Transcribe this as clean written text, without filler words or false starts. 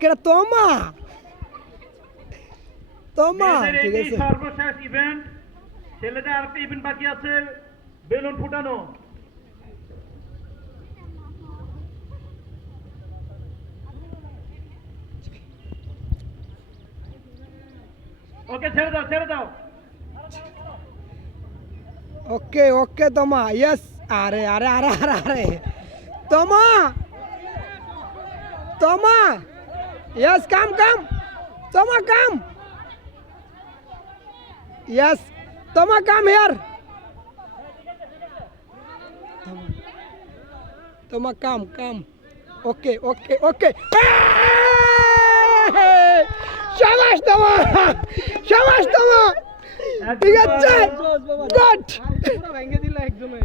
কেডা তোমা তোমা মেয়েদের ঠিক এই আছে সর্বশেষ ইভেন্ট। ছেলেদের আরেকটা ইভেন্ট বাকি আছে, বেলুন ফুটানো। ওকে, ছেড়ে দাও, ছেড়ে দাও। ওকে ওকে তোমা ইয়েস আরে আরে আরে আরে আরে তোমা তোমা ইয়েস কাম কাম তোমা কাম ইয়েস তোমা কাম হিয়ার তোমা কাম কাম ওকে ওকে ওকে শাবাশ তোমা শাবাশ তোমা ঠিক আছে গুড পুরো ভেঙে দিল একদমই